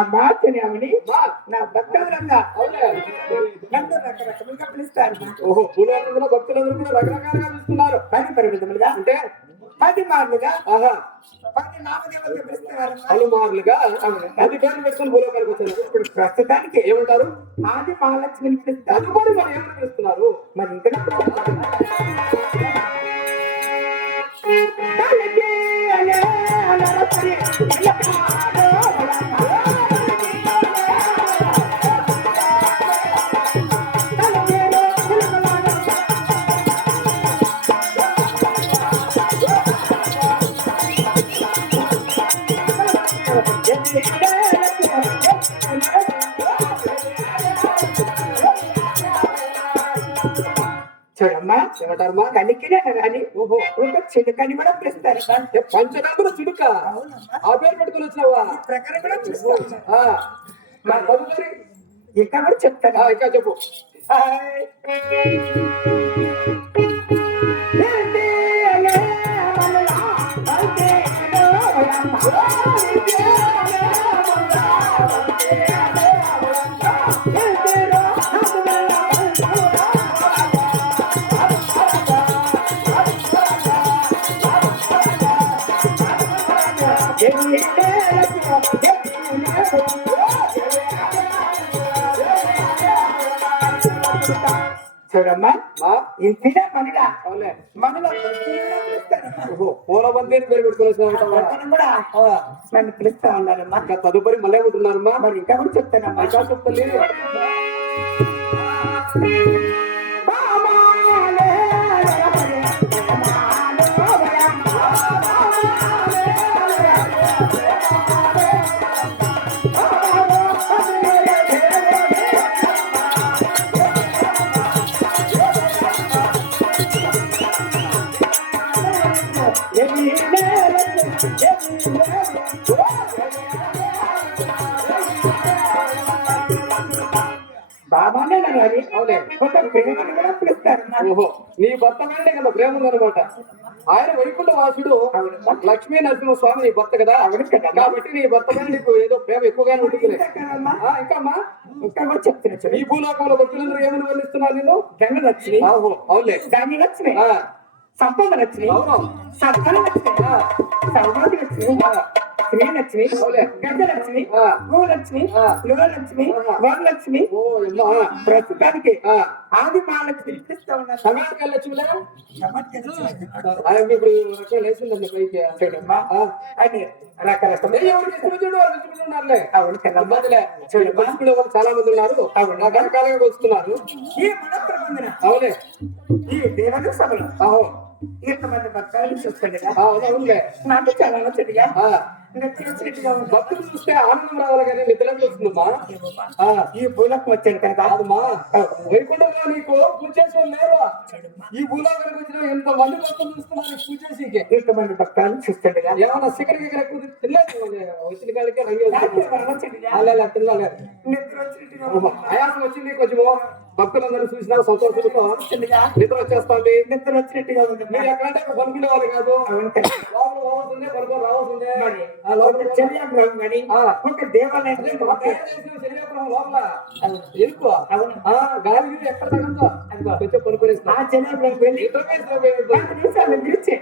అమ్మా తినేవని నా భక్తులంగా నన్ను రకరకాలుగా పిలుస్తారు. ఓహో, భూలోకంలో భక్తులందరూ కూడా రకరకాలుగా పిలుస్తున్నారు. 10 విధములుగా అంటే 10 మార్లుగా ఆహా 10 నామదేవతలు పిలుస్తున్నారు. పలుమార్లుగా 10 పేర్లు పెట్టుకుని భూలోకానికి వచ్చారు. ఇప్పుడు ప్రస్తుతానికి ఏమంటారు? ఆది మహాలక్ష్మిని పిలుస్తారు. తదుపరి మరి ఏమని పిలుస్తున్నారు? మరి ఇంకా చూడమ్మా ఏమంటారమ్మా? కనికినే కానీ ఓహో, ఒక చిలుకని కూడా పిలుస్తారు. పంచనాభుల చిలుక ఆ పేరు పెట్టుకుని వచ్చినావా? ప్రకారం కూడా పిలుస్తారు. నా తదుపరి ఇంకా కూడా చెప్తాను. ఇంకా చెప్పు. చూడమ్మా ఇంటినే మనగా అవులే, మనలో పూల బంతి పేరు పెట్టుకుని వచ్చిన కూడా నన్ను పిలుస్తా ఉన్నారమ్మా. ఇంకా తదుపరి మళ్ళీ ఏమంటున్నారమ్మా? మరి ఇంకా కూడా చెప్తానమ్మా. ఇంకా చెప్తలే. బాబానే నన్ను అవులే, ఒక ప్రేమను కూడా పిలుస్తారు. ఓహో, నీ భర్త కంటే కదా ప్రేమ ఉందన్నమాట. ఆయన వైకుంఠ వాసుడు లక్ష్మీ నరసింహ స్వామి నీ భర్త కదా, కాబట్టి నీ భర్త మీద నీకు ఏదో ప్రేమ ఎక్కువగానే ఉంటుంది. ఇంకా అమ్మా ఇంకా కూడా చెప్తున్నా. ఈ భూలోకంలో భక్తులందరూ ఏమని వర్ణిస్తున్నారు నేను? గంగ లక్ష్మి, అవులే, దాని లక్ష్మి, సంపద లక్ష్మి, అవును, సంపద లక్ష్మి, సౌభాగ్య లక్ష్మి, శ్రీలక్ష్మి, గజలక్ష్మి, భూలక్ష్మి, యువలక్ష్మి, వరలక్ష్మి. ప్రస్తుతానికి ఆది మహాలక్ష్మి ఇప్పిస్తా ఉన్నారు. సమాజ లక్ష్మిలే ఇప్పుడు రకం లేచిందండి పైకి. అది రకరకాల చాలా మంది ఉన్నారు, రకరకాలుగా వస్తున్నారు. ఈ మనప్రబంధన అవునే, ఈ దేవత సభలో అహో ఇంతమంది భక్తులు చూస్తుంది. అవునులే, నాకు చాలా నచ్చదిగా భక్తులు చూస్తే ఆనందం రావాలి కానీ నిద్రకి వస్తుందమ్మా. ఈ భూలోకం వచ్చాను కనుక కాదమ్మా, వైకుంఠంలో నీకు పూజ చేసిన లేరు. ఈ భూలోకానికి వచ్చిన ఎంత మంది భక్తులు చూస్తున్నారు పూజ చేసి. ఇంతమంది భక్తులు చూస్తుంది. ఏమన్నా సిగరెట్ ఎక్కువ తినలేదు వచ్చిన కాడికే తినలేదు. ఆయాసం వచ్చింది కొంచెము. భక్తులందరూ చూసినా సంతోషంతో నిద్ర వచ్చేస్తుంది. నిద్ర వచ్చినట్టుగా ఉంది. మీరు ఎక్కడంటే పనుకునే వాళ్ళు కాదు, లోపల పోవాల్సిందే, పనుకొని రావాల్సిందే. ఒక దేవాలయం శరీరం లోపల ఎక్కువ గాలి ఎక్కడ తగ్గదో కొంచెం పనుకొనేస్తా. ఆ జనాభాకి వెళ్ళి పిలిచి